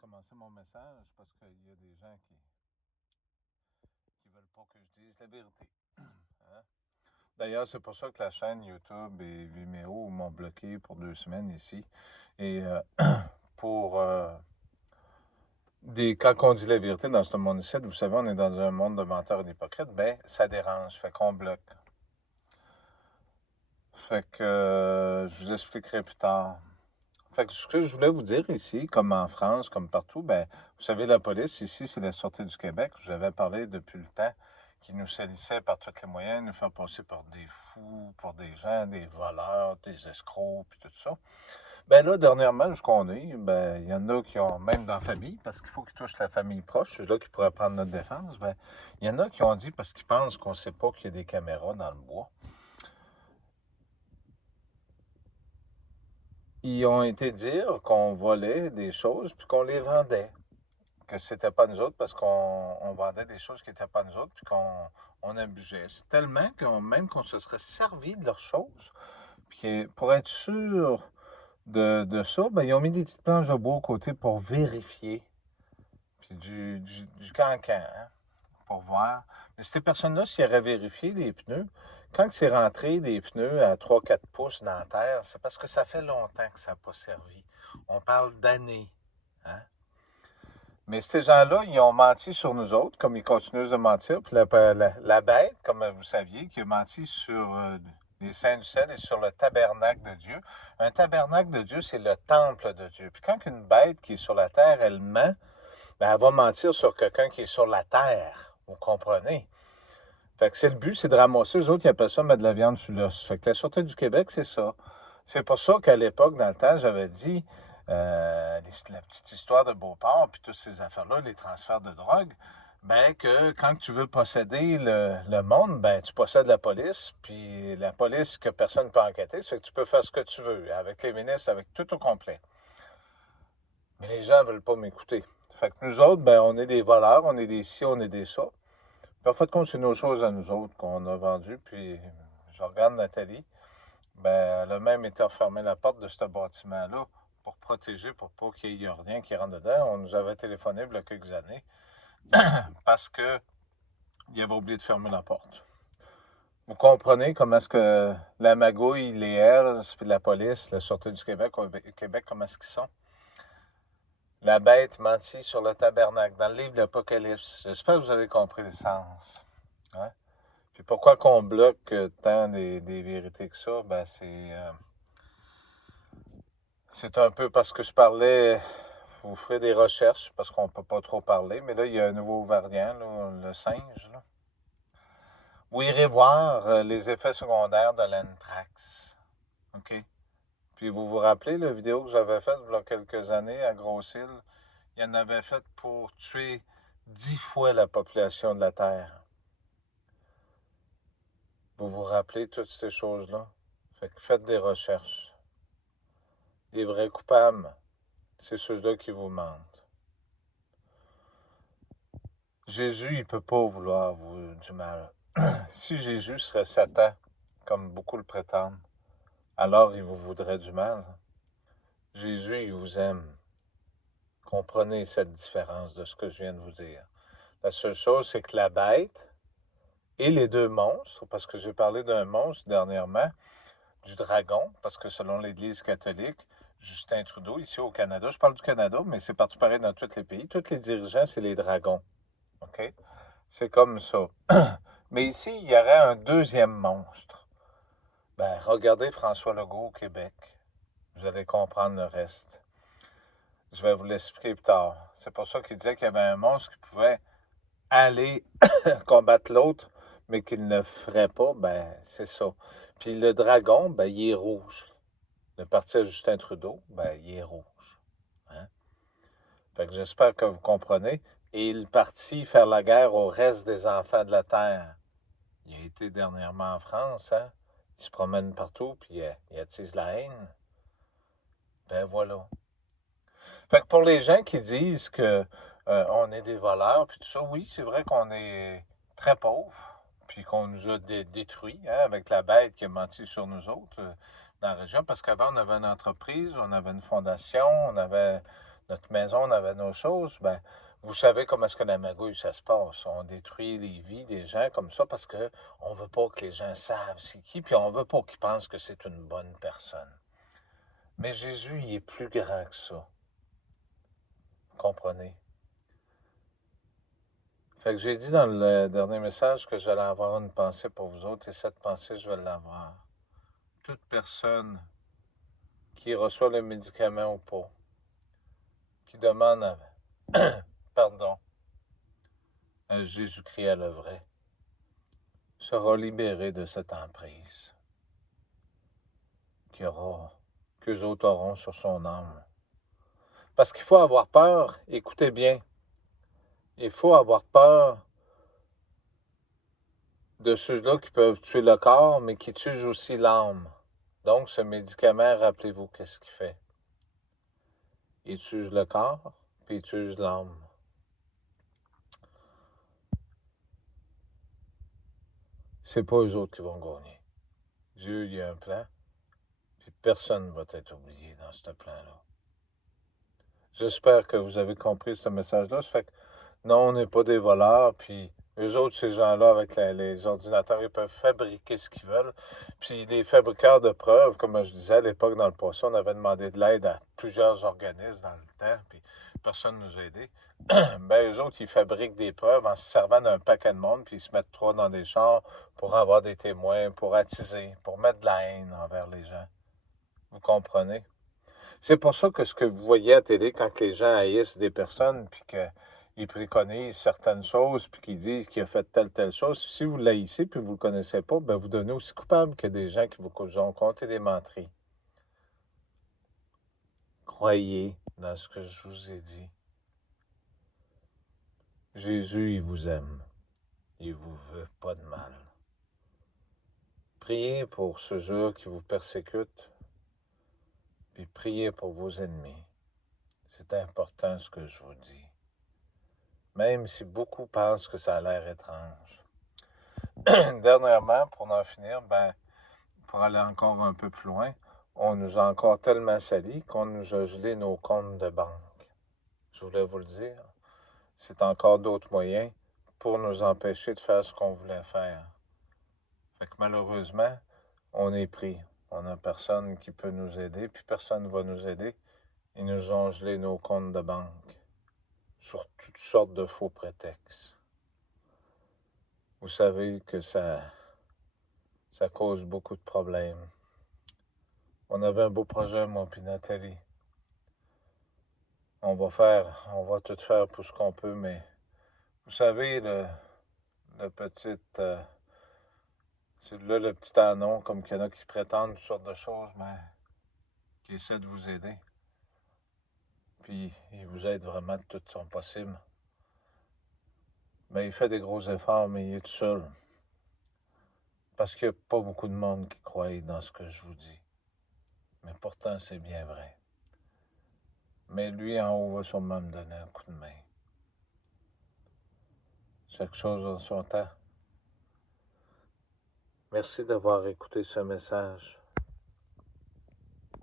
commencer mon message parce qu'il y a des gens qui veulent pas que je dise la vérité. Hein? D'ailleurs, c'est pour ça que la chaîne YouTube et Vimeo m'ont bloqué pour 2 semaines ici. Et pour quand on dit la vérité dans ce monde-ci, vous savez, on est dans un monde de menteurs et d'hypocrites, ben ça dérange, fait qu'on bloque. Fait que je vous expliquerai plus tard. Fait que ce que je voulais vous dire ici, comme en France, comme partout, ben, vous savez, la police, ici, c'est la Sûreté du Québec. Je vous avais parlé depuis le temps qui nous salissait par tous les moyens, nous faire passer pour des fous, pour des gens, des voleurs, des escrocs, puis tout ça. Ben là, dernièrement, ce qu'on est, ben, il y en a qui ont, même dans la famille, parce qu'il faut qu'ils touchent la famille proche, ceux-là qui pourraient prendre notre défense, ben, il y en a qui ont dit parce qu'ils pensent qu'on ne sait pas qu'il y a des caméras dans le bois. Ils ont été dire qu'on volait des choses puis qu'on les vendait. Que c'était pas nous autres parce qu'on vendait des choses qui n'étaient pas nous autres puis qu'on abusait. C'est tellement même qu'on se serait servi de leurs choses. Puis pour être sûr de ça, ben, ils ont mis des petites planches de bois au côté pour vérifier. Puis du cancan, hein, pour voir. Mais ces personnes-là, s'ils auraient vérifié les pneus, quand c'est rentré des pneus à 3-4 pouces dans la terre, c'est parce que ça fait longtemps que ça n'a pas servi. On parle d'années. Hein? Mais ces gens-là, ils ont menti sur nous autres, comme ils continuent de mentir. Puis la bête, comme vous saviez, qui a menti sur les saints du ciel et sur le tabernacle de Dieu. Un tabernacle de Dieu, c'est le temple de Dieu. Puis quand une bête qui est sur la terre, elle ment, ben, elle va mentir sur quelqu'un qui est sur la terre. Vous comprenez? Fait que c'est le but, c'est de ramasser. Eux autres, ils appellent ça mettre de la viande sur l'os. Fait que la Sûreté du Québec, c'est ça. C'est pour ça qu'à l'époque, dans le temps, j'avais dit la petite histoire de Beauport, puis toutes ces affaires-là, les transferts de drogue, ben que quand tu veux posséder le monde, ben tu possèdes la police, puis la police que personne ne peut enquêter, c'est que tu peux faire ce que tu veux, avec les ministres, avec tout au complet. Mais les gens ne veulent pas m'écouter. Fait que nous autres, ben on est des voleurs, on est des ci, on est des ça. Puis en fait, compte, c'est nos choses à nous autres qu'on a vendues, puis je regarde Nathalie, ben elle a même été refermer la porte de ce bâtiment-là pour protéger, pour pas qu'il y ait rien qui rentre dedans. On nous avait téléphoné il y a quelques années parce que il avait oublié de fermer la porte. Vous comprenez comment est-ce que la magouille, les Hells, puis la police, la Sûreté du Québec, au Québec, comment est-ce qu'ils sont? La bête mentit sur le tabernacle, dans le livre de l'Apocalypse. J'espère que vous avez compris le sens. Hein? Puis pourquoi qu'on bloque tant des vérités que ça? Ben c'est un peu parce que je parlais, vous ferez des recherches, parce qu'on ne peut pas trop parler, mais là, il y a un nouveau variant, là, le singe. Là. Vous irez voir les effets secondaires de l'anthrax. OK? Puis vous vous rappelez la vidéo que j'avais faite il y a quelques années à Grosse-Île? Il y en avait fait pour tuer 10 fois la population de la Terre. Vous vous rappelez toutes ces choses-là? Fait que faites des recherches. Les vrais coupables, c'est ceux-là qui vous mentent. Jésus, il ne peut pas vouloir vous du mal. Si Jésus serait Satan, comme beaucoup le prétendent, alors il vous voudrait du mal. Jésus, il vous aime. Comprenez cette différence de ce que je viens de vous dire. La seule chose, c'est que la bête et les deux monstres, parce que j'ai parlé d'un monstre dernièrement, du dragon, parce que selon l'Église catholique, Justin Trudeau, ici au Canada, je parle du Canada, mais c'est partout pareil dans tous les pays, tous les dirigeants, c'est les dragons. OK? C'est comme ça. Mais ici, il y aurait un deuxième monstre. Ben, regardez François Legault au Québec. Vous allez comprendre le reste. Je vais vous l'expliquer plus tard. C'est pour ça qu'il disait qu'il y avait un monstre qui pouvait aller combattre l'autre, mais qu'il ne ferait pas. Ben, c'est ça. Puis le dragon, ben, il est rouge. Le parti à Justin Trudeau, ben, il est rouge. Hein? Fait que j'espère que vous comprenez. Et il partit faire la guerre au reste des enfants de la Terre. Il a été dernièrement en France, hein? Il se promène partout, puis il attise la haine. Ben voilà. Fait que pour les gens qui disent que on est des voleurs, puis tout ça, oui, c'est vrai qu'on est très pauvres, puis qu'on nous a détruits, hein, avec la bête qui a menti sur nous autres dans la région, parce qu'avant, on avait une entreprise, on avait une fondation, on avait notre maison, on avait nos choses, ben, vous savez comment est-ce que la magouille, ça se passe. On détruit les vies des gens comme ça parce que on veut pas que les gens savent c'est qui, puis on veut pas qu'ils pensent que c'est une bonne personne. Mais Jésus, il est plus grand que ça. Vous comprenez? Fait que j'ai dit dans le dernier message que j'allais avoir une pensée pour vous autres, et cette pensée, je vais l'avoir. Toute personne qui reçoit le médicament ou pas, qui demande pardon, à Jésus-Christ à le vrai, sera libéré de cette emprise qu'eux autres auront sur son âme. Parce qu'il faut avoir peur, écoutez bien, il faut avoir peur de ceux-là qui peuvent tuer le corps, mais qui tuent aussi l'âme. Donc, ce médicament, rappelez-vous qu'est-ce qu'il fait. Il tue le corps, puis il tue l'âme. C'est pas eux autres qui vont gagner. Dieu, il y a un plan, puis personne ne va être oublié dans ce plan-là. J'espère que vous avez compris ce message-là. Ça fait que non, on n'est pas des voleurs, puis eux autres, ces gens-là, avec les ordinateurs, ils peuvent fabriquer ce qu'ils veulent. Puis les fabricants de preuves, comme je disais à l'époque dans le passé, on avait demandé de l'aide à plusieurs organismes dans le temps, puis personne ne nous a aidés. Ben, eux autres, ils fabriquent des preuves en se servant d'un paquet de monde, puis ils se mettent trois dans des chars pour avoir des témoins, pour attiser, pour mettre de la haine envers les gens. Vous comprenez? C'est pour ça que ce que vous voyez à télé, quand les gens haïssent des personnes, puis qu'ils préconisent certaines choses, puis qu'ils disent qu'il a fait telle chose, si vous l'haïssez, puis vous ne le connaissez pas, ben vous devenez aussi coupable que des gens qui vous ont compté des menteries. Croyez dans ce que je vous ai dit. Jésus, il vous aime. Il vous veut pas de mal. Priez pour ceux-là qui vous persécutent, puis priez pour vos ennemis. C'est important ce que je vous dis. Même si beaucoup pensent que ça a l'air étrange. Dernièrement, pour en finir, ben, pour aller encore un peu plus loin, on nous a encore tellement salis qu'on nous a gelé nos comptes de banque. Je voulais vous le dire. C'est encore d'autres moyens pour nous empêcher de faire ce qu'on voulait faire. Fait que malheureusement, on est pris. On n'a personne qui peut nous aider, puis personne ne va nous aider. Ils nous ont gelé nos comptes de banque sur toutes sortes de faux prétextes. Vous savez que ça cause beaucoup de problèmes. On avait un beau projet, moi puis Nathalie. On va tout faire pour ce qu'on peut, mais vous savez, le petit, le petit anon, comme qu'il y en a qui prétendent toutes sortes de choses, mais qui essaient de vous aider. Puis, il vous aide vraiment de tout son possible. Mais il fait des gros efforts, mais il est tout seul. Parce qu'il n'y a pas beaucoup de monde qui croit dans ce que je vous dis. Mais pourtant, c'est bien vrai. Mais lui, en haut, va sûrement me donner un coup de main. Chaque chose en son temps. Merci d'avoir écouté ce message.